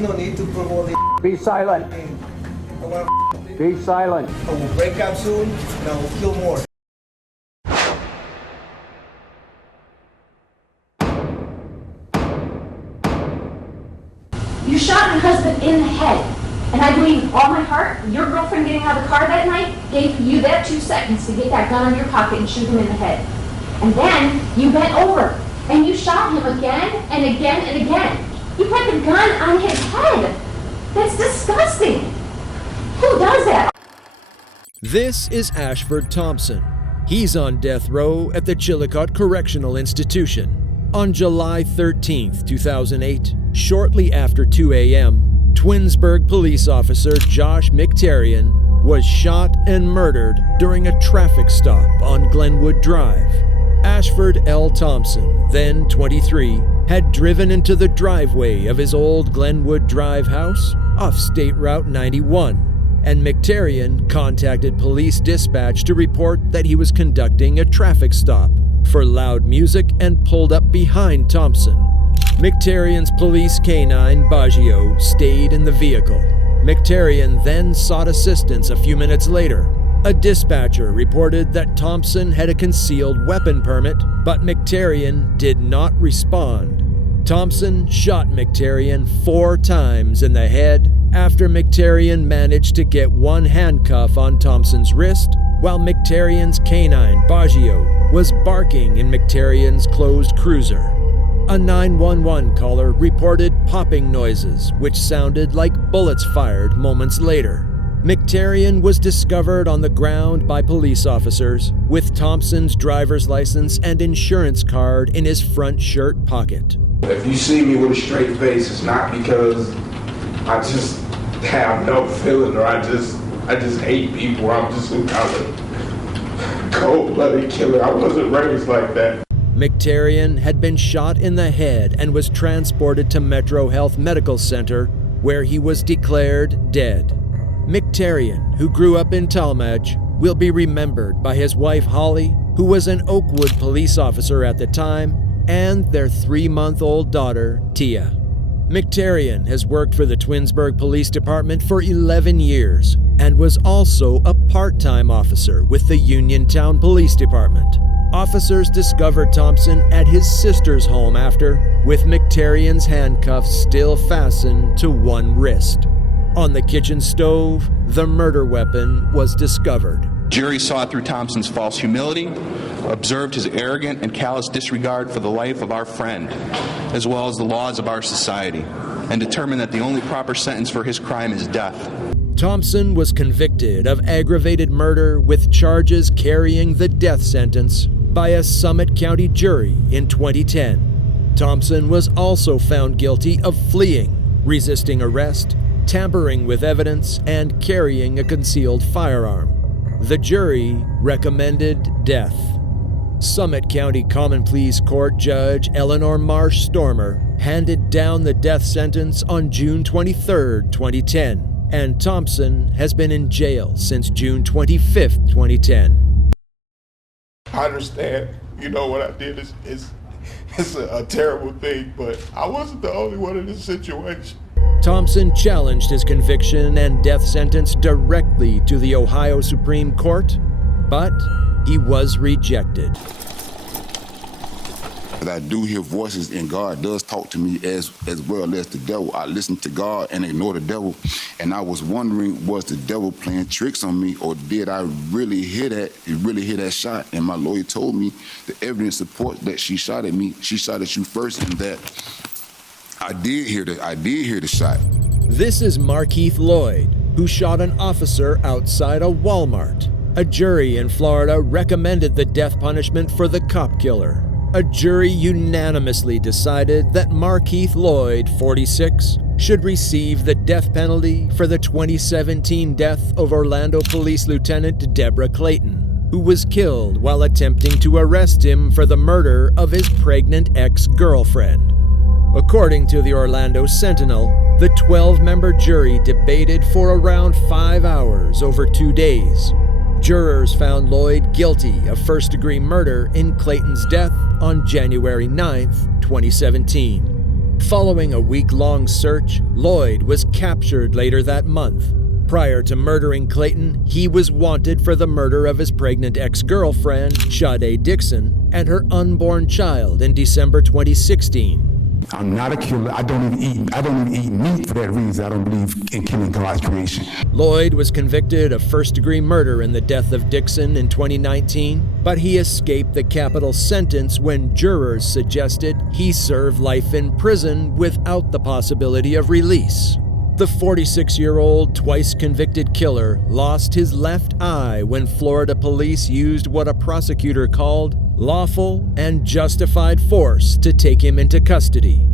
There's no need to promote the Be silent. I want Be silent. I will break up soon and I will kill more. You shot your husband in the head. And I believe with all my heart, your girlfriend getting out of the car that night gave you that 2 seconds to get that gun out of your pocket and shoot him in the head. And then you bent over and you shot him again and again and again. You put the gun on his head. That's disgusting. Who does that? This is Ashford Thompson. He's on death row at the Chillicothe Correctional Institution. On July 13th, 2008, shortly after 2 a.m., Twinsburg police officer Josh McTarian was shot and murdered during a traffic stop on Glenwood Drive. Ashford L. Thompson, then 23, had driven into the driveway of his old Glenwood Drive house off State Route 91, and McTarian contacted police dispatch to report that he was conducting a traffic stop for loud music and pulled up behind Thompson. McTarian's police canine, Baggio, stayed in the vehicle. McTarian then sought assistance a few minutes later. A dispatcher reported that Thompson had a concealed weapon permit, but McTarian did not respond. Thompson shot McTarian 4 times in the head after McTarian managed to get one handcuff on Thompson's wrist, while McTarian's canine, Baggio, was barking in McTarian's closed cruiser. A 911 caller reported popping noises, which sounded like bullets fired moments later. McTarian was discovered on the ground by police officers with Thompson's driver's license and insurance card in his front shirt pocket. If you see me with a straight face, it's not because I just have no feeling or I just hate people. I'm just some kind of cold-blooded killer. I wasn't raised like that. McTarian had been shot in the head and was transported to Metro Health Medical Center, where he was declared dead. McTarian, who grew up in Tallmadge, will be remembered by his wife Holly, who was an Oakwood police officer at the time, and their 3-month-old daughter, Tia. McTarian has worked for the Twinsburg Police Department for 11 years and was also a part-time officer with the Uniontown Police Department. Officers discovered Thompson at his sister's home after, with McTarian's handcuffs still fastened to one wrist. On the kitchen stove, the murder weapon was discovered. Jury saw through Thompson's false humility, observed his arrogant and callous disregard for the life of our friend, as well as the laws of our society, and determined that the only proper sentence for his crime is death. Thompson was convicted of aggravated murder with charges carrying the death sentence by a Summit County jury in 2010. Thompson was also found guilty of fleeing, resisting arrest, tampering with evidence, and carrying a concealed firearm. The jury recommended death. Summit County Common Pleas Court Judge Eleanor Marsh Stormer handed down the death sentence on June 23, 2010, and Thompson has been in jail since June 25, 2010. I understand, what I did is a terrible thing, but I wasn't the only one in this situation. Thompson challenged his conviction and death sentence directly to the Ohio Supreme Court, but he was rejected. But I do hear voices, and God does talk to me as well as the devil. I listen to God and ignore the devil, and I was wondering, was the devil playing tricks on me, or did I really hear that shot? And my lawyer told me the evidence supports that she shot at me. She shot at you first, and that I did hear the shot. This is Markeith Lloyd, who shot an officer outside a Walmart. A jury in Florida recommended the death punishment for the cop killer. A jury unanimously decided that Markeith Lloyd, 46, should receive the death penalty for the 2017 death of Orlando Police Lieutenant Deborah Clayton, who was killed while attempting to arrest him for the murder of his pregnant ex-girlfriend. According to the Orlando Sentinel, the 12-member jury debated for around 5 hours over 2 days. Jurors found Lloyd guilty of first-degree murder in Clayton's death on January 9, 2017. Following a week-long search, Lloyd was captured later that month. Prior to murdering Clayton, he was wanted for the murder of his pregnant ex-girlfriend, Sade Dixon, and her unborn child in December 2016. I'm not a killer. I don't even eat meat for that reason. I don't believe in killing God's creation. Lloyd was convicted of first-degree murder in the death of Dixon in 2019, but he escaped the capital sentence when jurors suggested he serve life in prison without the possibility of release. The 46-year-old, twice-convicted killer lost his left eye when Florida police used what a prosecutor called lawful and justified force to take him into custody.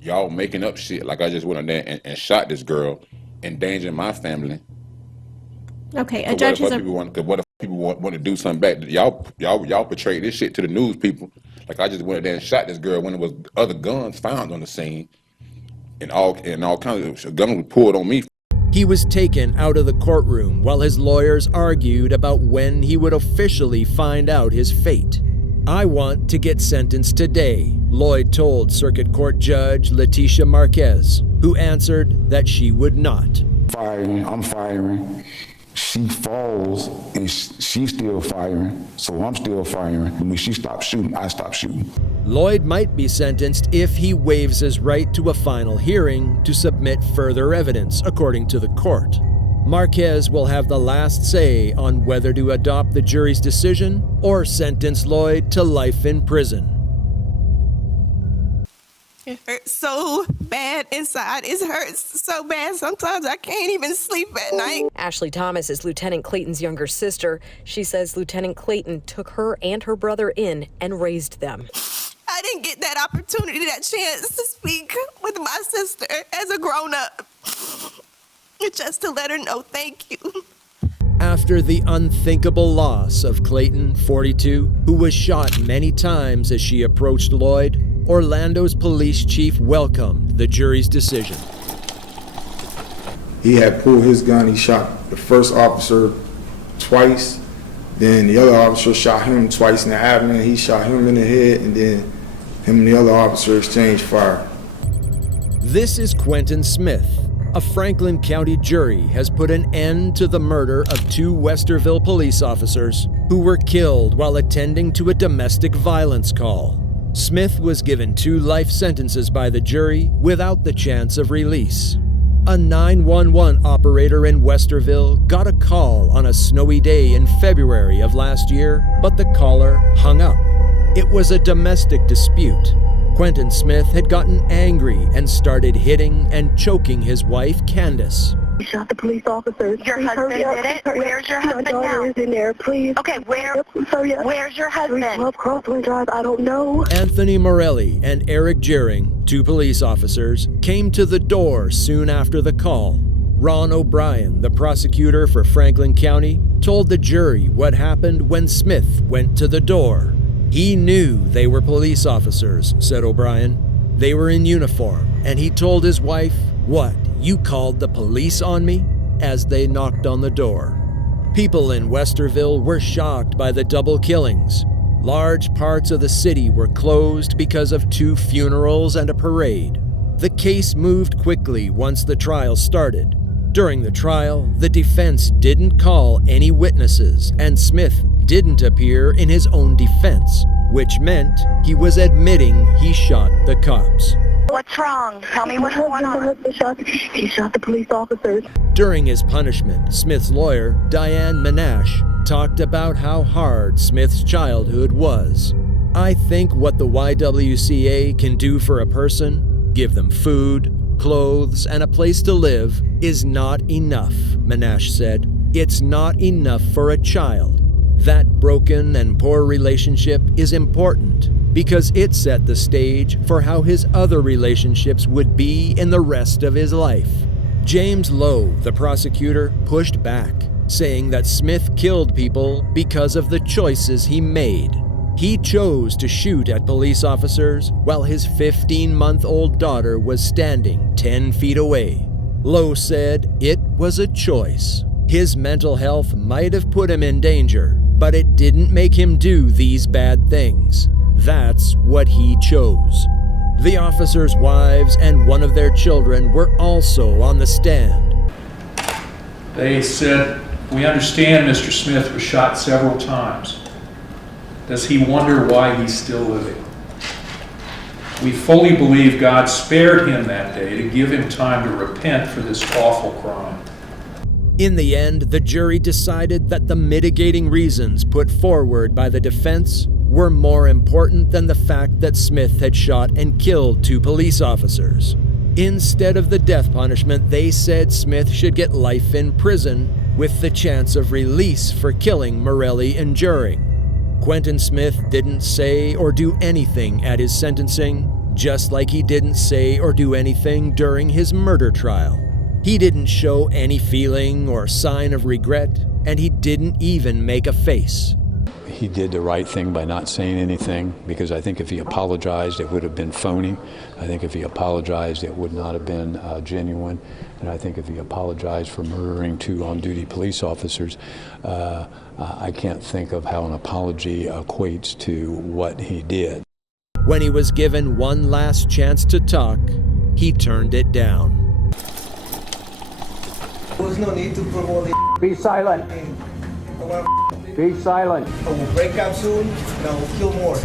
Y'all making up shit like I just went in there and shot this girl, endangering my family. Okay, a judge is a... What if people want to do something back? Y'all portray this shit to the news people like I just went in there and shot this girl when there was other guns found on the scene. And all kinds of guns were pulled on me. He was taken out of the courtroom while his lawyers argued about when he would officially find out his fate. "I want to get sentenced today," Lloyd told Circuit Court Judge Leticia Marquez, who answered that she would not. I'm firing. She falls and she's still firing, so I'm still firing. When she stops shooting, I stop shooting. Lloyd might be sentenced if he waives his right to a final hearing to submit further evidence, according to the court. Marquez will have the last say on whether to adopt the jury's decision or sentence Lloyd to life in prison. It hurts so bad inside. It hurts so bad. Sometimes I can't even sleep at night. Ashley Thomas is Lieutenant Clayton's younger sister. She says Lieutenant Clayton took her and her brother in and raised them. I didn't get that opportunity, that chance to speak with my sister as a grown-up. Just to let her know thank you. After the unthinkable loss of Clayton, 42, who was shot many times as she approached Lloyd, Orlando's police chief welcomed the jury's decision. He had pulled his gun. He shot the first officer twice. Then the other officer shot him twice in the abdomen. He shot him in the head, and then him and the other officer exchanged fire. This is Quentin Smith. A Franklin County jury has put an end to the murder of 2 Westerville police officers who were killed while attending to a domestic violence call. Smith was given 2 life sentences by the jury without the chance of release. A 911 operator in Westerville got a call on a snowy day in February of last year, but the caller hung up. It was a domestic dispute. Quentin Smith had gotten angry and started hitting and choking his wife, Candace. He shot the police officers. Your husband did it? Where's your husband now? My daughter is in there, please. Okay, where's your husband? 312 Crossland Drive, I don't know. Anthony Morelli and Eric Jeering, 2 police officers, came to the door soon after the call. Ron O'Brien, the prosecutor for Franklin County, told the jury what happened when Smith went to the door. He knew they were police officers, said O'Brien. They were in uniform, and he told his wife, "What, you called the police on me?" as they knocked on the door. People in Westerville were shocked by the double killings. Large parts of the city were closed because of 2 funerals and a parade. The case moved quickly once the trial started. During the trial, the defense didn't call any witnesses, and Smith didn't appear in his own defense, which meant he was admitting he shot the cops. What's wrong? Tell me what's going on. He shot the police officers. During his punishment, Smith's lawyer, Diane Minash, talked about how hard Smith's childhood was. "I think what the YWCA can do for a person, give them food, clothes, and a place to live, is not enough," Minash said. "It's not enough for a child. That broken and poor relationship is important because it set the stage for how his other relationships would be in the rest of his life." James Lowe, the prosecutor, pushed back, saying that Smith killed people because of the choices he made. He chose to shoot at police officers while his 15-month-old daughter was standing 10 feet away. Lowe said it was a choice. His mental health might have put him in danger, but it didn't make him do these bad things. That's what he chose. The officers' wives and one of their children were also on the stand. They said, "We understand Mr. Smith was shot several times. Does he wonder why he's still living? We fully believe God spared him that day to give him time to repent for this awful crime." In the end, the jury decided that the mitigating reasons put forward by the defense were more important than the fact that Smith had shot and killed 2 police officers. Instead of the death punishment, they said Smith should get life in prison with the chance of release for killing Morelli and Juring. Quentin Smith didn't say or do anything at his sentencing, just like he didn't say or do anything during his murder trial. He didn't show any feeling or sign of regret, and he didn't even make a face. He did the right thing by not saying anything, because I think if he apologized, it would have been phony. I think if he apologized, it would not have been genuine. And I think if he apologized for murdering 2 on-duty police officers, I can't think of how an apology equates to what he did. When he was given one last chance to talk, he turned it down. There was no need to promote the Be silent. Be silent. I will break up soon, and I will kill more.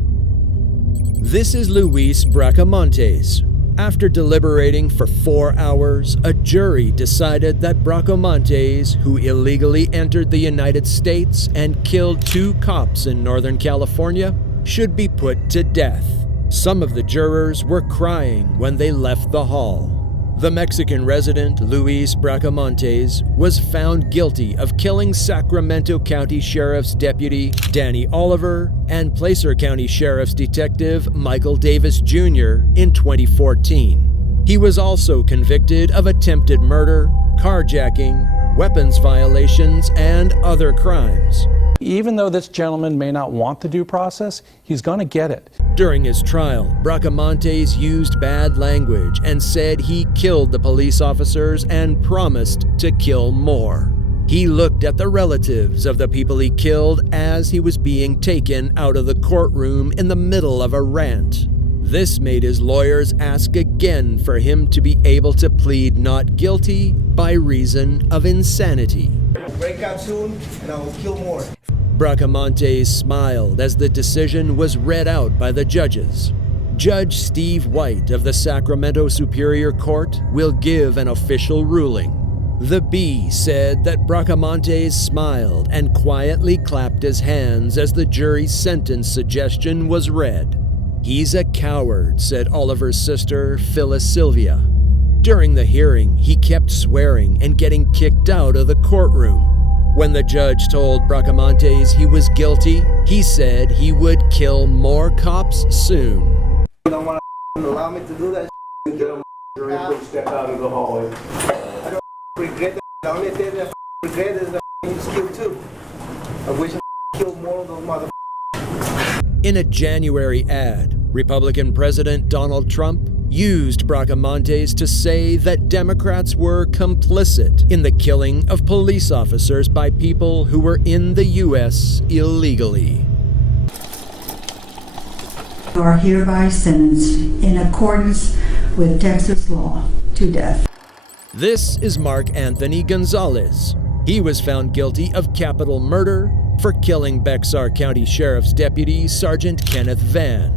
This is Luis Bracamontes. After deliberating for 4 hours, a jury decided that Bracamontes, who illegally entered the United States and killed 2 cops in Northern California, should be put to death. Some of the jurors were crying when they left the hall. The Mexican resident, Luis Bracamontes, was found guilty of killing Sacramento County Sheriff's Deputy Danny Oliver and Placer County Sheriff's Detective Michael Davis Jr. in 2014. He was also convicted of attempted murder, carjacking, weapons violations, and other crimes. Even though this gentleman may not want the due process, he's going to get it. During his trial, Bracamontes used bad language and said he killed the police officers and promised to kill more. He looked at the relatives of the people he killed as he was being taken out of the courtroom in the middle of a rant. This made his lawyers ask again for him to be able to plead not guilty by reason of insanity. Break up soon, and I will kill more. Bracamontes smiled as the decision was read out by the judges. Judge Steve White of the Sacramento Superior Court will give an official ruling. The B said that Bracamontes smiled and quietly clapped his hands as the jury's sentence suggestion was read. "He's a coward," said Oliver's sister, Phyllis Sylvia. During the hearing, he kept swearing and getting kicked out of the courtroom. When the judge told Bracamontes he was guilty, he said he would kill more cops soon. You don't want to allow me to do that. Please step out of the hallway. I don't regret it. The only thing that I regret is that he was killed too. I wish I killed more of those motherfuckers. In a January ad, Republican President Donald Trump used Bracamontes to say that Democrats were complicit in the killing of police officers by people who were in the U.S. illegally. You are hereby sentenced in accordance with Texas law to death. This is Mark Anthony Gonzales. He was found guilty of capital murder for killing Bexar County Sheriff's Deputy Sergeant Kenneth Van.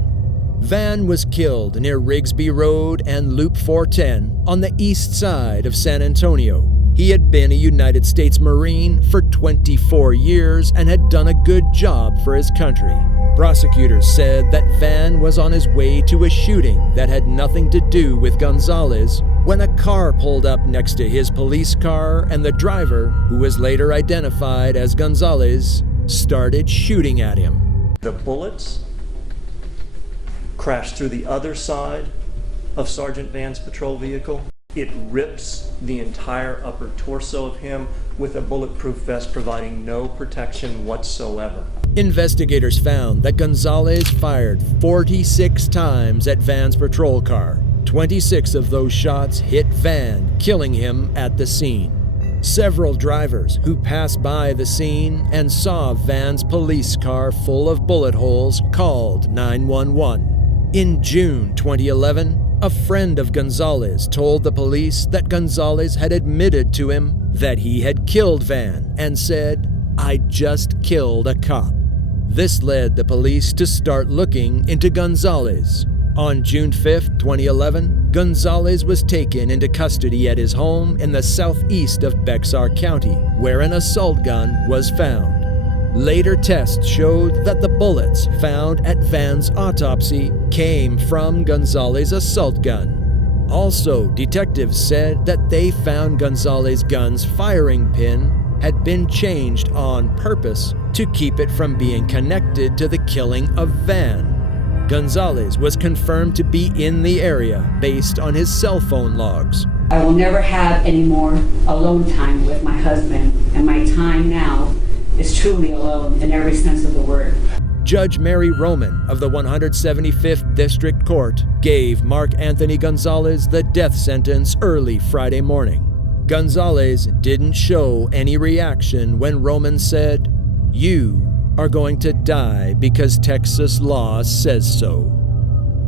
Van was killed near Rigsby Road and Loop 410 on the east side of San Antonio. He had been a United States Marine for 24 years and had done a good job for his country. Prosecutors said that Van was on his way to a shooting that had nothing to do with Gonzales when a car pulled up next to his police car and the driver, who was later identified as Gonzales, started shooting at him. The bullets crashed through the other side of Sergeant Van's patrol vehicle. It rips the entire upper torso of him with a bulletproof vest providing no protection whatsoever. Investigators found that Gonzales fired 46 times at Van's patrol car. 26 of those shots hit Van, killing him at the scene. Several drivers who passed by the scene and saw Van's police car full of bullet holes called 911. In June 2011, a friend of Gonzales told the police that Gonzales had admitted to him that he had killed Van and said, "I just killed a cop." This led the police to start looking into Gonzales. On June 5, 2011, Gonzales was taken into custody at his home in the southeast of Bexar County, where an assault gun was found. Later tests showed that the bullets found at Van's autopsy came from Gonzales' assault gun. Also, detectives said that they found Gonzales' gun's firing pin had been changed on purpose to keep it from being connected to the killing of Van. Gonzales was confirmed to be in the area based on his cell phone logs. I will never have any more alone time with my husband, and my time now is truly alone in every sense of the word. Judge Mary Roman of the 175th District Court gave Mark Anthony Gonzales the death sentence early Friday morning. Gonzales didn't show any reaction when Roman said, "You are going to die because Texas law says so."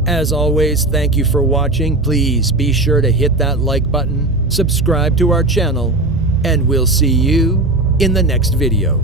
As always, thank you for watching. Please be sure to hit that like button, subscribe to our channel, and we'll see you in the next video.